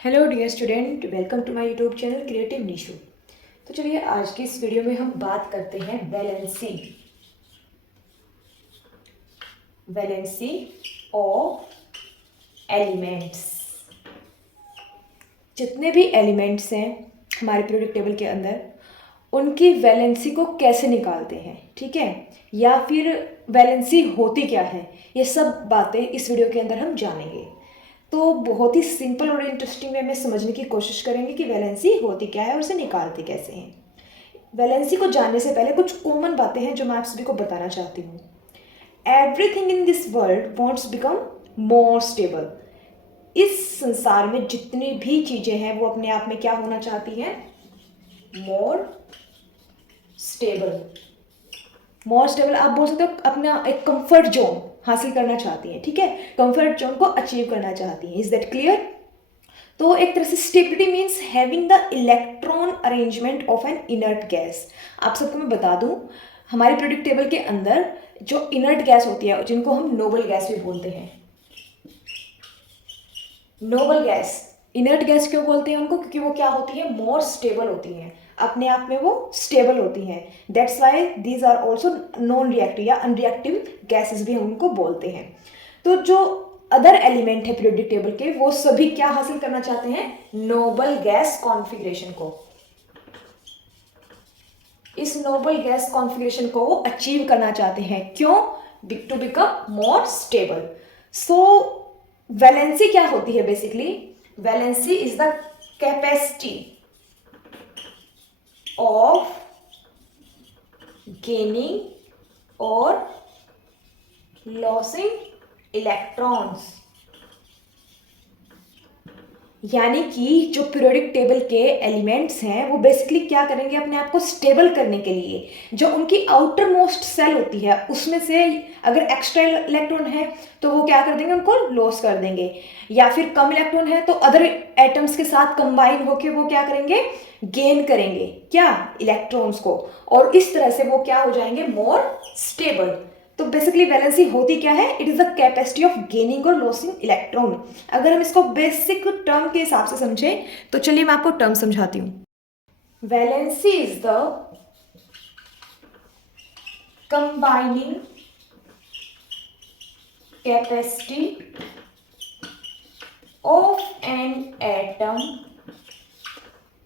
Hello dear student, welcome to my YouTube channel creative Nishu. तो चलिए आज की इस वीडियो में हम बात करते हैं वैलेंसी ऑफ एलिमेंट्स। जितने भी एलिमेंट्स हैं हमारे पीरियोडिक टेबल के अंदर, उनकी वैलेंसी को कैसे निकालते हैं, ठीक है, या फिर वैलेंसी होती क्या है, ये सब बातें इस वीडियो के अंदर हम जानेंगे। तो बहुत ही सिंपल और इंटरेस्टिंग वे में समझने की कोशिश करेंगे कि वैलेंसी होती क्या है और उसे निकालते कैसे हैं। वैलेंसी को जानने से पहले कुछ कॉमन बातें हैं जो मैं आप सभी को बताना चाहती हूँ। Everything in this world wants become more stable. इस संसार में जितनी भी चीज़ें हैं वो अपने आप में क्या होना चाहती हैं? More stable. मोर स्टेबल आप बोल सकते हो अपना एक कंफर्ट जोन हासिल करना चाहती हैं, ठीक है, कंफर्ट जोन को अचीव करना चाहती हैं। Is that clear? तो एक तरह से stability means having the electron arrangement of N inert gas. आप सबको मैं बता दूं, हमारे पीरियोडिक टेबल के अंदर जो इनर्ट गैस होती है, जिनको हम नोबल गैस भी बोलते हैं, नोबल गैस, इनर्ट गैस क्यों बोलते हैं उनको? क्योंकि वो क्या होती है? मोर स्टेबल होती हैं, अपने आप में वो स्टेबल होती हैं। That's why these are also non reactive या अनरिएक्टिव गैसेस भी हम उनको बोलते हैं। तो जो अदर एलिमेंट है पीरियोडिक टेबल के, वो सभी क्या हासिल करना चाहते हैं? नोबल गैस कॉन्फ़िगरेशन को। इस नोबल गैस कॉन्फ़िगरेशन को वो अचीव करना चाहते हैं। क्यों? To become more stable. So valency क्या होती है? Basically valency is the capacity of gaining or losing electrons. यानी कि जो पीरियोडिक टेबल के एलिमेंट्स हैं वो बेसिकली क्या करेंगे? अपने आप को स्टेबल करने के लिए जो उनकी आउटर मोस्ट सेल होती है उसमें से अगर एक्स्ट्रा इलेक्ट्रॉन है तो वो क्या कर देंगे? उनको लॉस कर देंगे। या फिर कम इलेक्ट्रॉन है तो अदर एटम्स के साथ कंबाइन होकर वो क्या करेंगे? गेन करेंगे क्या? इलेक्ट्रॉन्स को। और इस तरह से वो क्या हो जाएंगे? More stable. तो बेसिकली वैलेंसी होती क्या है? It is the capacity of gaining or losing electron. अगर हम इसको बेसिक टर्म के हिसाब से समझें तो चलिए मैं आपको टर्म समझाती हूँ। Valency is the combining capacity of an atom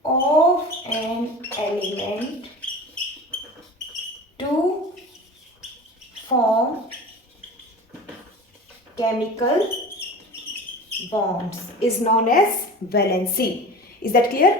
of an element to form chemical bonds is known as valency. Is that clear?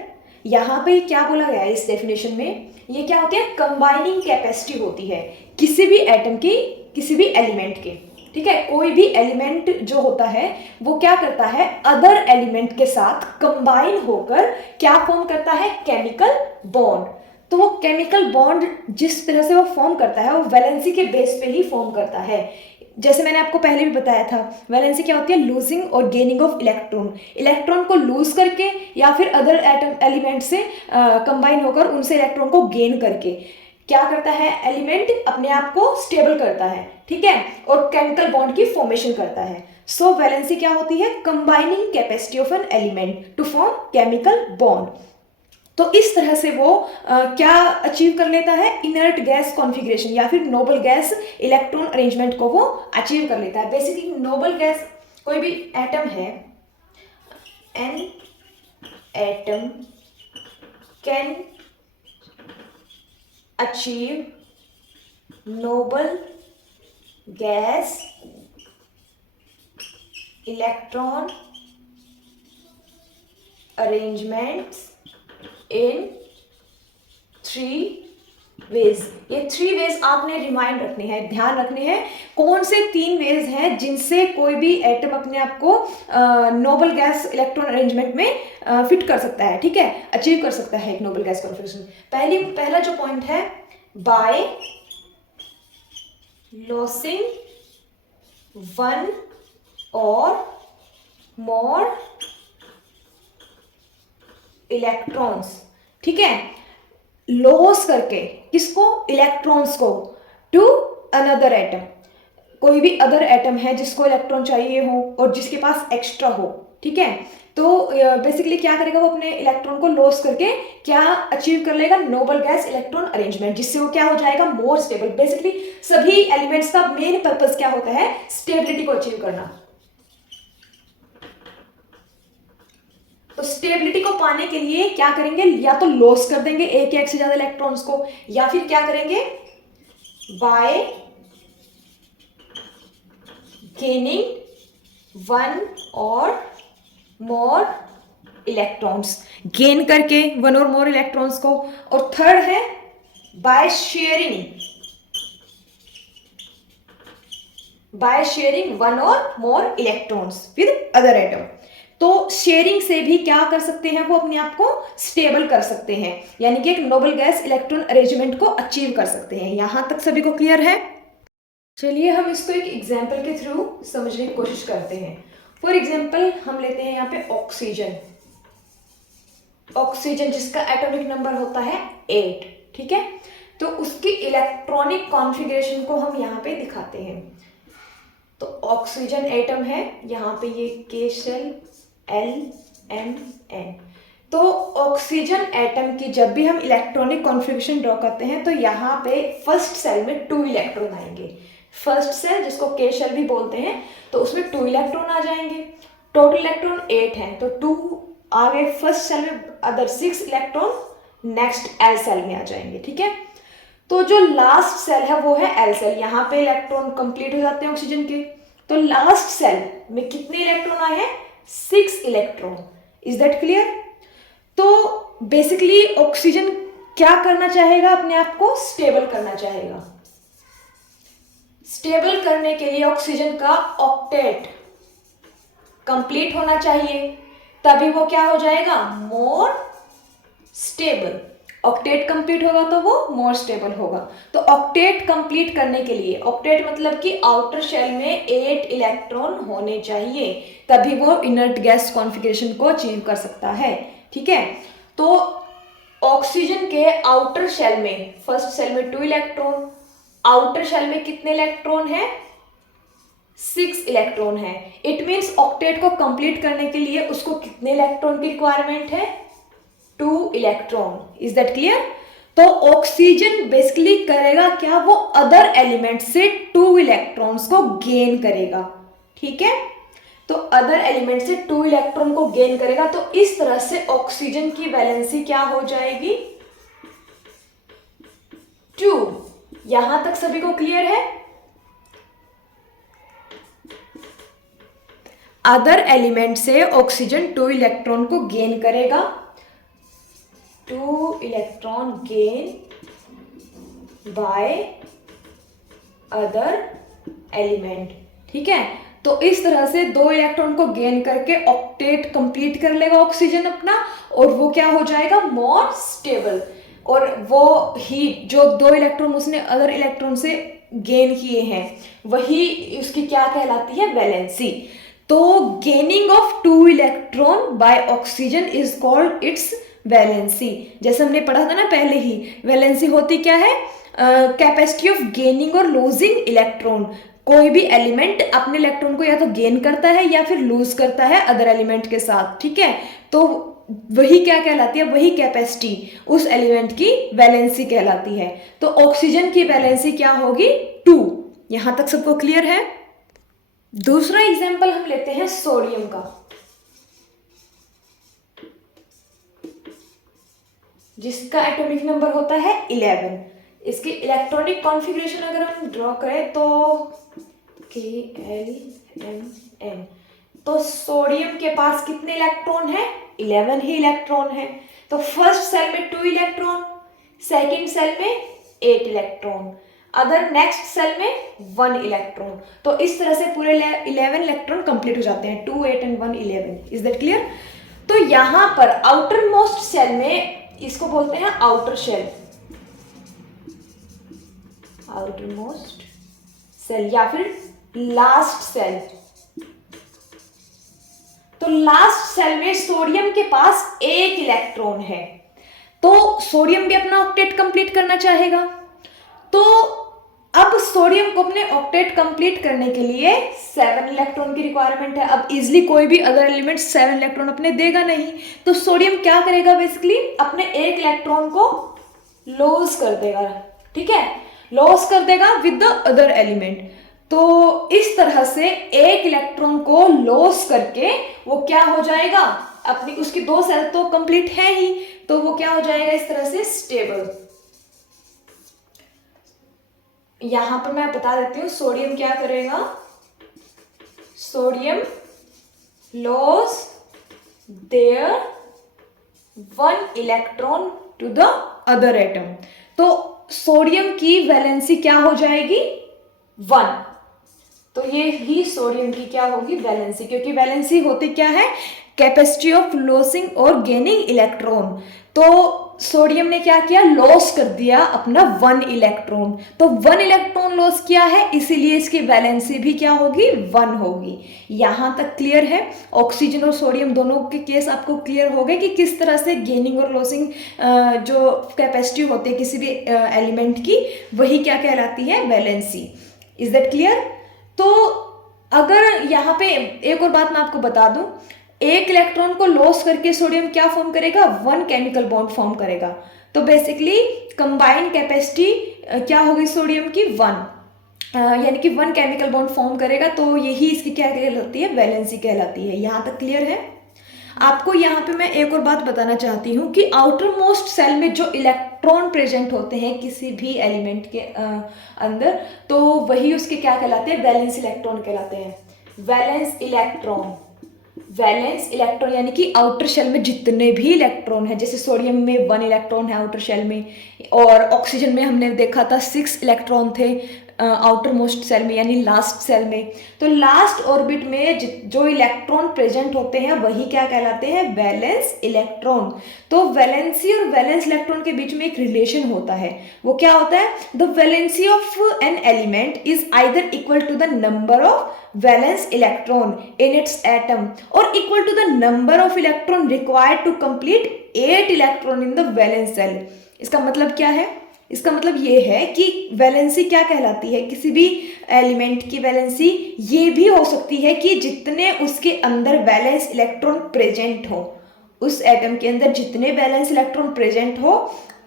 यहाँ पे क्या बोला गया है इस डेफिनेशन में? ये क्या होती है? कंबाइनिंग कैपेसिटी होती है किसी भी एटम की, किसी भी एलिमेंट के, ठीक है। कोई भी एलिमेंट जो होता है वो क्या करता है? अदर एलिमेंट के साथ कंबाइन होकर क्या फॉर्म करता है? Chemical bond. तो वो केमिकल बॉन्ड जिस तरह से वो फॉर्म करता है वो वैलेंसी के बेस पे ही फॉर्म करता है। जैसे मैंने आपको पहले भी बताया था, वैलेंसी क्या होती है? लूजिंग और गेनिंग ऑफ इलेक्ट्रॉन। इलेक्ट्रॉन को लूज करके या फिर अदर एटम एलिमेंट से कंबाइन होकर उनसे इलेक्ट्रॉन को गेन करके क्या करता है? एलिमेंट अपने आप को स्टेबल करता है, ठीक है, और केमिकल बॉन्ड की फॉर्मेशन करता है। सो वैलेंसी क्या होती है? Combining capacity of an element to form chemical bond. तो इस तरह से वो क्या अचीव कर लेता है? इनर्ट गैस कॉन्फ़िगरेशन या फिर नोबल गैस इलेक्ट्रॉन अरेंजमेंट को वो अचीव कर लेता है। बेसिकली नोबल गैस, कोई भी एटम है, an atom can achieve noble gas electron arrangements in 3 ways। ये 3 वेज आपने रिमाइंड रखने हैं, ध्यान रखने हैं। कौन से 3 वेज हैं जिनसे कोई भी एटम अपने आप को नोबल गैस इलेक्ट्रॉन अरेंजमेंट में फिट कर सकता है, ठीक है, अचीव कर सकता है एक नोबल गैस कॉन्फ़िगरेशन। पहला जो पॉइंट है, बाय लॉसिंग वन और मोर इलेक्ट्रॉन्स, ठीक है, लॉस करके किसको? इलेक्ट्रॉन्स को, टू अनदर एटम। कोई भी अदर एटम है जिसको इलेक्ट्रॉन चाहिए हो और जिसके पास एक्स्ट्रा हो, ठीक है। तो बेसिकली क्या करेगा वो अपने इलेक्ट्रॉन को लॉस करके क्या अचीव कर लेगा, नोबल गैस इलेक्ट्रॉन अरेंजमेंट, जिससे वो क्या हो जाएगा, मोर स्टेबल। बेसिकली सभी एलिमेंट्स का मेन पर्पस क्या होता है, स्टेबिलिटी को अचीव करना। तो स्टेबिलिटी को पाने के लिए क्या करेंगे, या तो लॉस कर देंगे एक या एक से ज्यादा इलेक्ट्रॉन्स को, या फिर क्या करेंगे, बाय गेनिंग वन और मोर इलेक्ट्रॉन्स, गेन करके वन और मोर इलेक्ट्रॉन्स को। और थर्ड है बाय शेयरिंग वन और मोर इलेक्ट्रॉन्स विद अदर एटम। तो शेयरिंग से भी क्या कर सकते हैं, वो अपने आप को स्टेबल कर सकते हैं, यानी कि एक नोबल गैस इलेक्ट्रॉन अरेंजमेंट को अचीव कर सकते हैं। यहां तक सभी को क्लियर है? चलिए हम इसको एक एग्जाम्पल के थ्रू समझने की कोशिश करते हैं। फॉर एग्जाम्पल हम लेते हैं यहाँ पे ऑक्सीजन जिसका एटॉमिक नंबर होता है 8, ठीक है। तो उसकी इलेक्ट्रॉनिक कॉन्फ़िगरेशन को हम यहाँ पे दिखाते हैं। तो ऑक्सीजन एटम है, यहाँ पे ये K शेल LMN। तो ऑक्सीजन एटम की जब भी हम इलेक्ट्रॉनिक कॉन्फ़िगरेशन ड्रॉ करते हैं तो यहाँ पे फर्स्ट सेल में 2 इलेक्ट्रॉन आएंगे। फर्स्ट सेल जिसको K शेल भी बोलते हैं, तो उसमें 2 इलेक्ट्रॉन आ जाएंगे। टोटल इलेक्ट्रॉन 8 हैं, तो 2 आ गए फर्स्ट सेल में, other 6 electron next L shell में आ जाएंगे, ठीक है। तो जो लास्ट सेल है वो है L सेल। यहाँ पे इलेक्ट्रॉन कंप्लीट हो जाते हैं ऑक्सीजन के। तो लास्ट सेल में कितने इलेक्ट्रॉन आए हैं, 6 इलेक्ट्रॉन। Is that clear? तो बेसिकली ऑक्सीजन क्या करना चाहेगा, अपने आप को स्टेबल करना चाहेगा। स्टेबल करने के लिए ऑक्सीजन का ऑक्टेट कंप्लीट होना चाहिए, तभी वो क्या हो जाएगा, मोर स्टेबल। ऑक्टेट कंप्लीट होगा तो वो मोर स्टेबल होगा। तो ऑक्टेट कंप्लीट करने के लिए, ऑक्टेट मतलब कि आउटर शेल में 8 इलेक्ट्रॉन होने चाहिए, तभी वो इनर्ट गैस कॉन्फ़िगरेशन को अचीव कर सकता है, ठीक है। तो ऑक्सीजन के आउटर शेल में, फर्स्ट सेल में 2 इलेक्ट्रॉन, आउटर शेल में कितने इलेक्ट्रॉन है, 6 इलेक्ट्रॉन है। इट मीन्स ऑक्टेट को कंप्लीट करने के लिए उसको कितने इलेक्ट्रॉन की रिक्वायरमेंट है, 2 इलेक्ट्रॉन। Is that clear? तो ऑक्सीजन बेसिकली करेगा क्या, वो अदर एलिमेंट से 2 इलेक्ट्रॉन्स को गेन करेगा, ठीक है। तो अदर एलिमेंट से 2 इलेक्ट्रॉन को गेन करेगा, तो इस तरह से ऑक्सीजन की वैलेंसी क्या हो जाएगी, 2। यहां तक सभी को क्लियर है? अदर एलिमेंट से ऑक्सीजन 2 इलेक्ट्रॉन को गेन करेगा, 2 electron gain by other element, ठीक है। तो इस तरह से 2 इलेक्ट्रॉन को गेन करके ऑक्टेट कंप्लीट कर लेगा ऑक्सीजन अपना, और वो क्या हो जाएगा, मोर स्टेबल। और वो ही जो 2 इलेक्ट्रॉन उसने अदर इलेक्ट्रॉन से गेन किए हैं, वही उसकी क्या कहलाती है, वैलेंसी। तो gaining of 2 electron by oxygen is called its valency. जैसे हमने पढ़ा था ना पहले ही, वैलेंसी होती क्या है, कैपेसिटी ऑफ गेनिंग और लूजिंग इलेक्ट्रॉन। कोई भी एलिमेंट अपने इलेक्ट्रॉन को या तो गेन करता है या फिर लूज करता है अदर एलिमेंट के साथ, ठीक है। तो वही क्या कहलाती है, वही कैपेसिटी उस एलिमेंट की वैलेंसी कहलाती है। तो ऑक्सीजन की वैलेंसी क्या होगी, 2। यहां तक सबको क्लियर है? दूसरा एग्जाम्पल हम लेते हैं सोडियम का, जिसका एटॉमिक नंबर होता है 11। इसकी इलेक्ट्रॉनिक कॉन्फ़िगरेशन अगर हम ड्रॉ करें तो KLMN। तो सोडियम के पास कितने इलेक्ट्रॉन है, 11 ही इलेक्ट्रॉन है। तो फर्स्ट सेल में 2 इलेक्ट्रॉन, सेकेंड सेल में 8 इलेक्ट्रॉन, अदर नेक्स्ट सेल में 1 इलेक्ट्रॉन। तो इस तरह से पूरे 11 इलेक्ट्रॉन कंप्लीट हो जाते हैं, 2, 8 एंड 1 11। Is that clear? तो यहां पर आउटर मोस्ट सेल में, इसको बोलते हैं outer shell, outermost shell या फिर लास्ट सेल। तो लास्ट सेल में सोडियम के पास 1 इलेक्ट्रॉन है, तो सोडियम भी अपना ऑक्टेट कंप्लीट करना चाहेगा। तो अब सोडियम को अपने ऑक्टेट कंप्लीट करने के लिए 7 इलेक्ट्रॉन की रिक्वायरमेंट है। अब इजिली कोई भी अदर एलिमेंट 7 इलेक्ट्रॉन अपने देगा नहीं, तो सोडियम क्या करेगा, बेसिकली अपने एक इलेक्ट्रॉन को लॉस कर देगा, ठीक है, लॉस कर देगा विद द अदर एलिमेंट। तो इस तरह से एक इलेक्ट्रॉन को लॉस करके वो क्या हो जाएगा, अपनी उसकी 2 सेल तो कंप्लीट है ही, तो वो क्या हो जाएगा इस तरह से स्टेबल। यहां पर मैं बता देती हूं सोडियम क्या करेगा, sodium loss their 1 electron to the other atom. तो सोडियम की वैलेंसी क्या हो जाएगी 1, तो ये ही सोडियम की क्या होगी वैलेंसी, क्योंकि वैलेंसी होती क्या है, कैपेसिटी ऑफ लॉसिंग और गेनिंग इलेक्ट्रॉन। तो सोडियम ने क्या किया, लॉस कर दिया अपना 1 इलेक्ट्रॉन, तो 1 इलेक्ट्रॉन लॉस किया है, इसीलिए इसकी वैलेंसी भी क्या होगी 1 होगी। यहां तक क्लियर है। ऑक्सीजन और सोडियम दोनों के केस आपको क्लियर हो गए कि किस तरह से गेनिंग और लॉसिंग जो कैपेसिटी होती है किसी भी एलिमेंट की, वही क्या कहलाती है, वैलेंसी। Is that clear. तो अगर यहाँ पे एक और बात मैं आपको बता दूं, एक इलेक्ट्रॉन को लॉस करके सोडियम क्या फॉर्म करेगा, 1 केमिकल बॉन्ड फॉर्म करेगा। तो बेसिकली कंबाइंड कैपेसिटी क्या होगी सोडियम की 1, यानी कि 1 केमिकल बॉन्ड फॉर्म करेगा, तो यही इसकी क्या कहलाती है, वैलेंसी कहलाती है। यहाँ तक क्लियर है। आपको यहाँ पे मैं एक और बात बताना चाहती हूँ कि आउटर मोस्ट सेल में जो इलेक्ट्रॉन प्रेजेंट होते हैं किसी भी एलिमेंट के अंदर, तो वही उसके क्या कहलाते हैं, वैलेंस इलेक्ट्रॉन कहलाते हैं। वैलेंस इलेक्ट्रॉन, वैलेंस इलेक्ट्रॉन यानी कि आउटर शेल में जितने भी इलेक्ट्रॉन है, जैसे सोडियम में 1 इलेक्ट्रॉन है आउटर शेल में, और ऑक्सीजन में हमने देखा था 6 इलेक्ट्रॉन थे आउटर मोस्ट सेल में यानी लास्ट सेल में। तो लास्ट ऑर्बिट में जो इलेक्ट्रॉन प्रेजेंट होते हैं वही क्या कहलाते हैं, वैलेंस इलेक्ट्रॉन। तो वैलेंसी और वैलेंस इलेक्ट्रॉन के बीच में एक रिलेशन होता है, वो क्या होता है, the valency of an element is either equal to the number of valence electron in its atom और equal to the number of electron required to complete 8 electron in the valence shell. इसका मतलब क्या है, इसका मतलब ये है कि वैलेंसी क्या कहलाती है, किसी भी एलिमेंट की वैलेंसी ये भी हो सकती है कि जितने उसके अंदर वैलेंस इलेक्ट्रॉन प्रेजेंट हो, उस एटम के अंदर जितने वैलेंस इलेक्ट्रॉन प्रेजेंट हो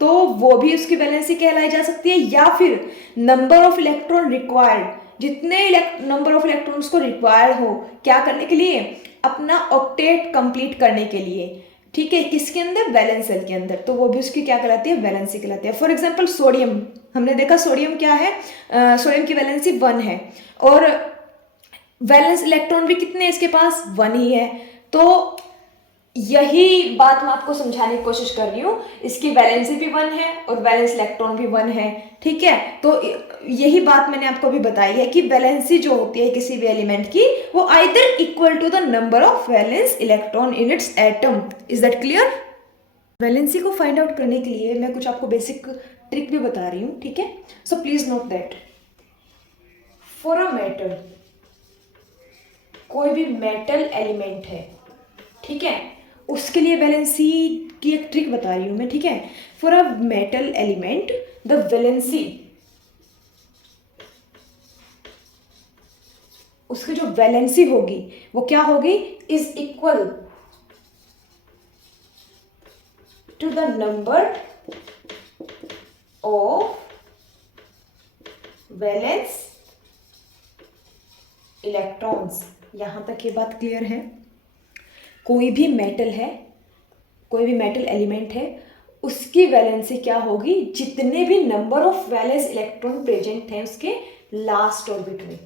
तो वो भी उसकी वैलेंसी कहलाई जा सकती है, या फिर नंबर ऑफ इलेक्ट्रॉन रिक्वायर्ड, जितने नंबर ऑफ इलेक्ट्रॉन्स को रिक्वायर्ड हो क्या करने के लिए, अपना ऑक्टेट कंप्लीट करने के लिए, ठीक है, किसके अंदर, वैलेंस सेल के अंदर, तो वो भी उसकी क्या कहलाती है, वैलेंसी कहलाती है। फॉर एग्जांपल सोडियम, हमने देखा सोडियम क्या है, सोडियम की वैलेंसी 1 है और वैलेंस इलेक्ट्रॉन भी कितने इसके पास, 1 ही है। तो यही बात मैं आपको समझाने की कोशिश कर रही हूँ, इसकी वैलेंसी भी 1 है और वैलेंस इलेक्ट्रॉन भी 1 है, ठीक है। तो यही बात मैंने आपको भी बताई है कि वैलेंसी जो होती है किसी भी एलिमेंट की, वो either equal to the number of valence electron in its atom. Is that clear. Valency को फाइंड आउट करने के लिए मैं कुछ आपको बेसिक ट्रिक भी बता रही हूँ, ठीक है। So please note that for a metal, कोई भी मेटल एलिमेंट है, ठीक है, उसके लिए वैलेंसी की एक ट्रिक बता रही हूं मैं, ठीक है। For a metal element the valency, उसकी जो वैलेंसी होगी वो क्या होगी, is equal to the number of valence electrons. यहां तक ये बात क्लियर है। कोई भी मेटल है, कोई भी मेटल एलिमेंट है, उसकी वैलेंसी क्या होगी, जितने भी number of valence electron present हैं उसके लास्ट ऑर्बिट में,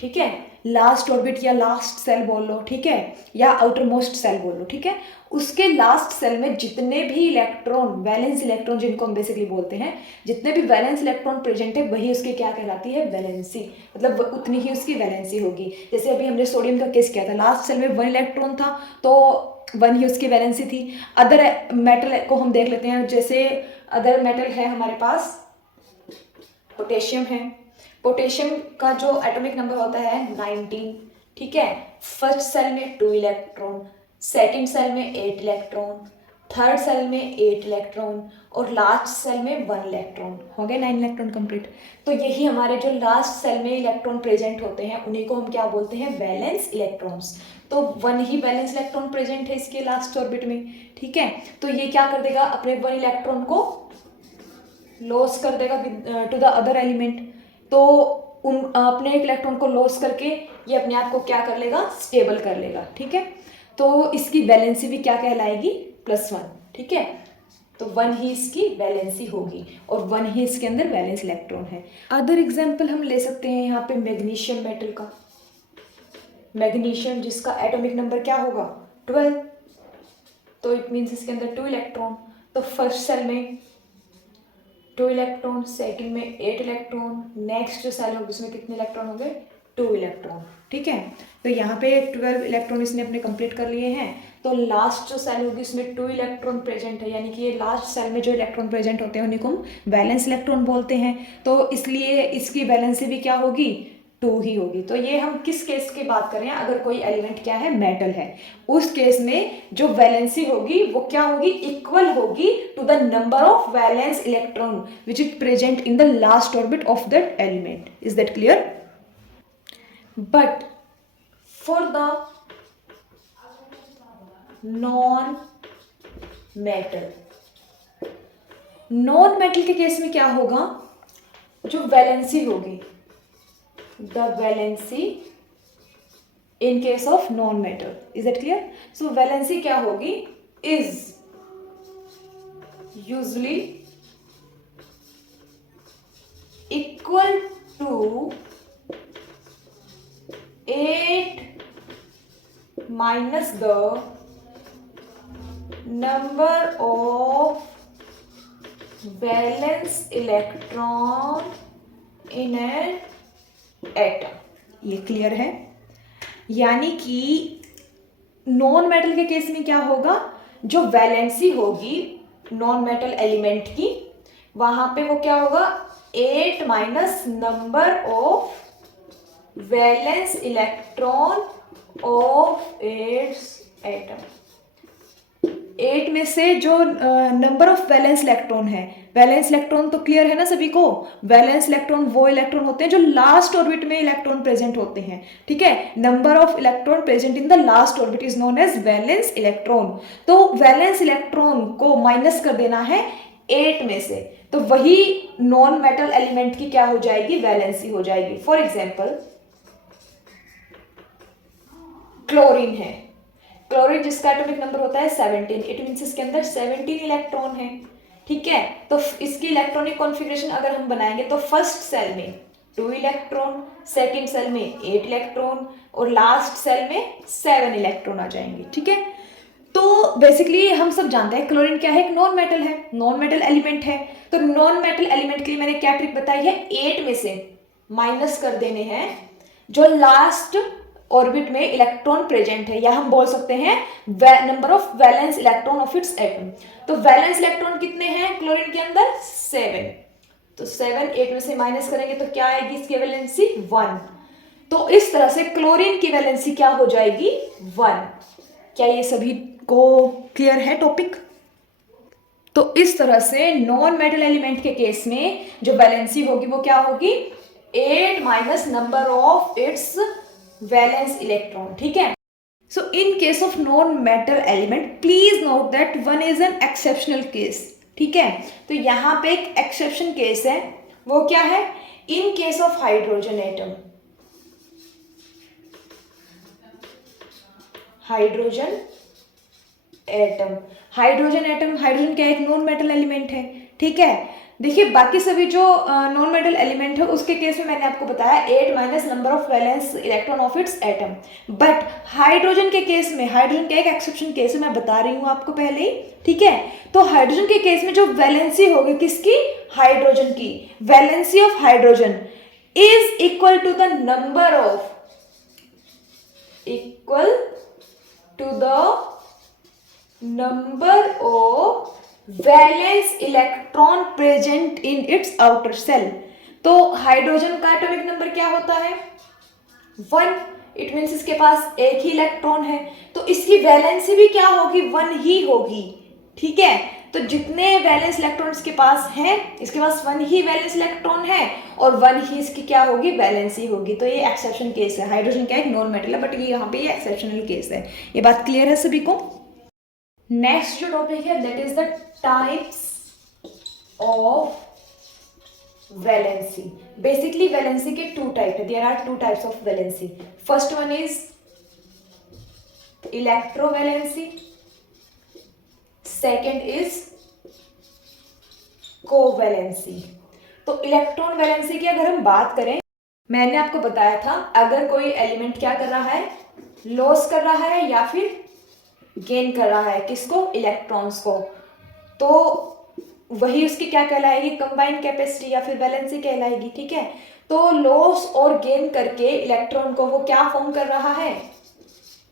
ठीक है, लास्ट ऑर्बिट या लास्ट सेल बोल लो, ठीक है, या आउटर मोस्ट सेल बोल लो, ठीक है, उसके लास्ट सेल में जितने भी इलेक्ट्रॉन, वैलेंस इलेक्ट्रॉन जिनको हम बेसिकली बोलते हैं, जितने भी वैलेंस इलेक्ट्रॉन प्रेजेंट है वही उसकी क्या कहलाती है, वैलेंसी, मतलब उतनी ही उसकी वैलेंसी होगी। जैसे अभी हमने सोडियम का केस किया था, लास्ट सेल में 1 इलेक्ट्रॉन था तो 1 ही उसकी वैलेंसी थी। अदर मेटल को हम देख लेते हैं, जैसे अदर मेटल है हमारे पास, पोटेशियम है, पोटेशियम का जो एटॉमिक नंबर होता है 19, ठीक है। फर्स्ट सेल में 2 इलेक्ट्रॉन, सेकंड सेल में 8 इलेक्ट्रॉन, थर्ड सेल में 8 इलेक्ट्रॉन और लास्ट सेल में 1 इलेक्ट्रॉन, हो गए 9 इलेक्ट्रॉन कंप्लीट। तो यही हमारे जो लास्ट सेल में इलेक्ट्रॉन प्रेजेंट होते हैं उन्हीं को हम क्या बोलते हैं, वैलेंस इलेक्ट्रॉन्स। तो 1 ही वैलेंस इलेक्ट्रॉन प्रेजेंट है इसके लास्ट ऑर्बिट में, ठीक है। तो ये क्या कर देगा, अपने 1 इलेक्ट्रॉन को लॉस कर देगा टू द अदर एलिमेंट। तो अपने एक इलेक्ट्रॉन को लॉस करके ये अपने आप को क्या कर लेगा, स्टेबल कर लेगा, ठीक है। तो इसकी वैलेंसी भी क्या कहलाएगी, +1, ठीक है। तो 1 ही इसकी वैलेंसी होगी और 1 ही इसके अंदर वैलेंस इलेक्ट्रॉन है। अदर एग्जाम्पल हम ले सकते हैं यहाँ पे मैग्नीशियम मेटल का। मैग्नीशियम जिसका एटॉमिक नंबर क्या होगा, 12, तो इट मीन्स इसके अंदर 2 इलेक्ट्रॉन। तो फर्स्ट सेल में 2 इलेक्ट्रॉन, सेकंड में 8 इलेक्ट्रॉन, नेक्स्ट जो सेल होगी उसमें कितने इलेक्ट्रॉन होंगे, 2 इलेक्ट्रॉन, ठीक है। तो यहाँ पे 12 इलेक्ट्रॉन इसने अपने कंप्लीट कर लिए हैं। तो लास्ट जो सेल होगी उसमें 2 इलेक्ट्रॉन प्रेजेंट है, यानी कि ये लास्ट सेल में जो इलेक्ट्रॉन प्रेजेंट होते हैं उन्हीं को हम वैलेंस इलेक्ट्रॉन बोलते हैं। तो इसलिए इसकी वैलेंसी भी क्या होगी, 2 ही होगी। तो ये हम किस केस की बात कर रहे हैं, अगर कोई एलिमेंट क्या है, मेटल है, उस केस में जो वैलेंसी होगी वो क्या होगी, इक्वल होगी to the number of valence electron which is present in the last orbit of that element. Is that clear? But for the non metal के केस में क्या होगा, जो वैलेंसी होगी, the valency in case of non-metal, is that clear? So valency क्या होगी, is usually equal to 8 minus the number of valence electron in an atom. ये clear है? यानी कि नॉन मेटल के केस में क्या होगा, जो वैलेंसी होगी नॉन मेटल एलिमेंट की, वहां पे वो क्या होगा, 8 minus number of valence electron of its atom. 8 में से जो नंबर ऑफ वैलेंस इलेक्ट्रॉन है, वैलेंस इलेक्ट्रॉन तो क्लियर है ना सभी को, वैलेंस इलेक्ट्रॉन वो इलेक्ट्रॉन होते हैं जो लास्ट ऑर्बिट में इलेक्ट्रॉन प्रेजेंट होते हैं, ठीक है। Number of electron present in the last orbit is known as valence electron. तो वैलेंस इलेक्ट्रॉन को माइनस कर देना है 8 में से, तो वही नॉन मेटल एलिमेंट की क्या हो जाएगी, वैलेंसी हो जाएगी। फॉर एग्जाम्पल क्लोरीन है, क्लोरीन जिसका एटॉमिक नंबर होता है 17, इट मींस इसके अंदर 17 इलेक्ट्रॉन है, ठीक है। तो इसकी इलेक्ट्रॉनिक कॉन्फ़िगरेशन अगर हम बनाएंगे तो फर्स्ट सेल में 2 इलेक्ट्रॉन, सेकंड सेल में 8 इलेक्ट्रॉन और लास्ट सेल में 7 इलेक्ट्रॉन आ जाएंगे, ठीक है। तो बेसिकली हम सब जानते हैं क्लोरीन क्या है, एक नॉन मेटल है, नॉन मेटल एलिमेंट है। तो नॉन मेटल एलिमेंट के लिए मैंने क्या ट्रिक बताई है, 8 में से माइनस कर देने हैं जो लास्ट ऑर्बिट में इलेक्ट्रॉन प्रेजेंट है, या हम बोल सकते हैं number of valence electron of its atom. तो वैलेंस इलेक्ट्रॉन कितने हैं क्लोरीन के अंदर, 7। तो 7 8 में से माइनस करेंगे तो क्या आएगी इसकी वैलेंसी, 1। तो इस तरह से क्लोरीन की वैलेंसी क्या हो जाएगी, 1। क्या ये सभी को क्लियर है टॉपिक? तो इस तरह से नॉन मेटल एलिमेंट के केस में जो वैलेंसी होगी वो क्या होगी, 8 minus number of its valence electron, ठीक है। So in case of non metal element please note that 1 is an exceptional case, ठीक है। तो यहाँ पे एक एक्सेप्शन केस है, वो क्या है, इन case of hydrogen atom, hydrogen hydrogen क्या है, एक नॉन मेटल एलिमेंट है, ठीक है। देखिए बाकी सभी जो नॉन मेटल एलिमेंट है उसके केस में मैंने आपको बताया 8 minus number of valence electron of its atom, but hydrogen के केस में, हाइड्रोजन का एक एक्सेप्शन केस है, मैं बता रही हूँ आपको पहले ही, ठीक है। तो हाइड्रोजन के केस में जो वैलेंसी होगी किसकी, हाइड्रोजन की, valency of hydrogen is equal to the number of, equal to the number of valence electron present in its outer shell. तो हाइड्रोजन का एटॉमिक नंबर क्या होता है, 1, इट मीन्स इसके पास एक ही इलेक्ट्रॉन है, तो इसकी वैलेंसी भी क्या होगी, 1 ही होगी, ठीक है, तो जितने वैलेंस इलेक्ट्रॉन इसके पास हैं, इसके पास 1 ही वैलेंस इलेक्ट्रॉन है और 1 ही इसकी क्या होगी, वैलेंसी होगी। तो ये एक्सेप्शन केस है। हाइड्रोजन क्या एक नॉन मेटल है, बट ये यहाँ पे ये एक्सेप्शनल केस है। ये बात क्लियर है सभी को। नेक्स्ट जो टॉपिक है that is the types of valency. Basically valency के 2 टाइप है। There are 2 types of valency. First one is electrovalency, second is covalency. तो इलेक्ट्रॉन वैलेंसी की अगर हम बात करें, मैंने आपको बताया था अगर कोई एलिमेंट क्या कर रहा है, लॉस कर रहा है या फिर गेन कर रहा है, किसको, इलेक्ट्रॉन्स को, तो वही उसकी क्या कहलाएगी, कंबाइंड कैपेसिटी या फिर वैलेंसी कहलाएगी। ठीक है, तो लॉस और गेन करके इलेक्ट्रॉन को वो क्या फॉर्म कर रहा है,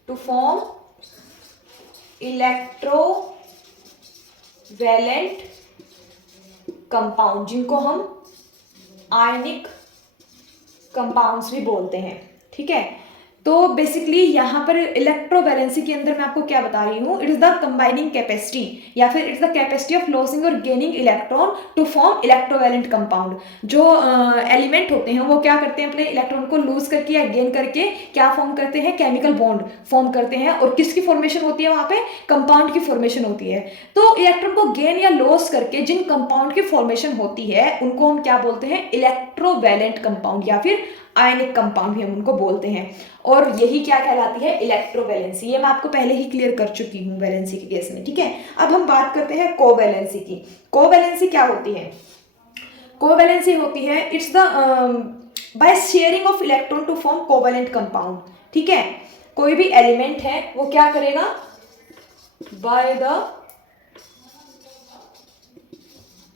to form electrovalent compound, जिनको हम आयनिक कंपाउंड्स भी बोलते हैं। ठीक है, तो बेसिकली यहाँ पर इलेक्ट्रोवैलेंसी के अंदर मैं आपको क्या बता रही हूँ, it is the combining capacity या फिर it's the capacity of losing और gaining electron to form electrovalent compound. जो एलिमेंट होते हैं वो क्या करते हैं, अपने इलेक्ट्रॉन को लूज करके या गेन करके क्या फॉर्म करते हैं, केमिकल बॉन्ड फॉर्म करते हैं। और किसकी फॉर्मेशन होती है, वहाँ पे कंपाउंड की फॉर्मेशन होती है। तो इलेक्ट्रॉन को गेन या लॉस करके जिन कंपाउंड की फॉर्मेशन होती है उनको हम क्या बोलते हैं, इलेक्ट्रोवैलेंट कंपाउंड या फिर आयनिक कंपाउंड भी हम उनको बोलते हैं। और यही क्या कहलाती है, इलेक्ट्रोवैलेंसी। ये मैं आपको पहले ही क्लियर कर चुकी हूँ वैलेंसी के केस में। ठीक है, अब हम बात करते हैं कोवैलेंसी की। कोवैलेंसी क्या होती है, कोवैलेंसी होती है it's the by sharing of electron to form covalent compound. ठीक है, कोई भी एलिमेंट है वो क्या करेगा, by the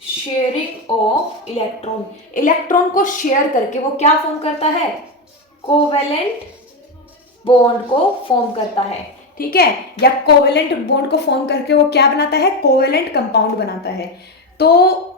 sharing of electron, electron को शेयर करके वो क्या फॉर्म करता है, कोवैलेंट बॉन्ड को फॉर्म करता है। ठीक है, या कोवैलेंट बॉन्ड को फॉर्म करके वो क्या बनाता है, कोवैलेंट कंपाउंड बनाता है। तो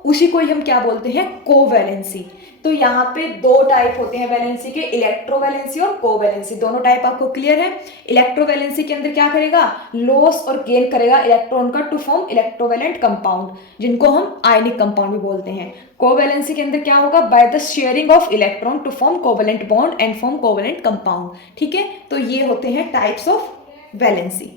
उसी को ही हम क्या बोलते हैं, कोवैलेंसी। तो यहाँ पे 2 टाइप होते हैं वैलेंसी के, इलेक्ट्रोवैलेंसी और कोवैलेंसी। दोनों टाइप आपको क्लियर है। इलेक्ट्रोवैलेंसी के अंदर क्या करेगा, लॉस और गेन करेगा इलेक्ट्रॉन का टू फॉर्म इलेक्ट्रोवैलेंट कंपाउंड, जिनको हम आयनिक कंपाउंड भी बोलते हैं। कोवैलेंसी के अंदर क्या होगा, by the sharing of electron to form covalent bond and form covalent compound. ठीक है, तो ये होते हैं टाइप्स ऑफ वैलेंसी।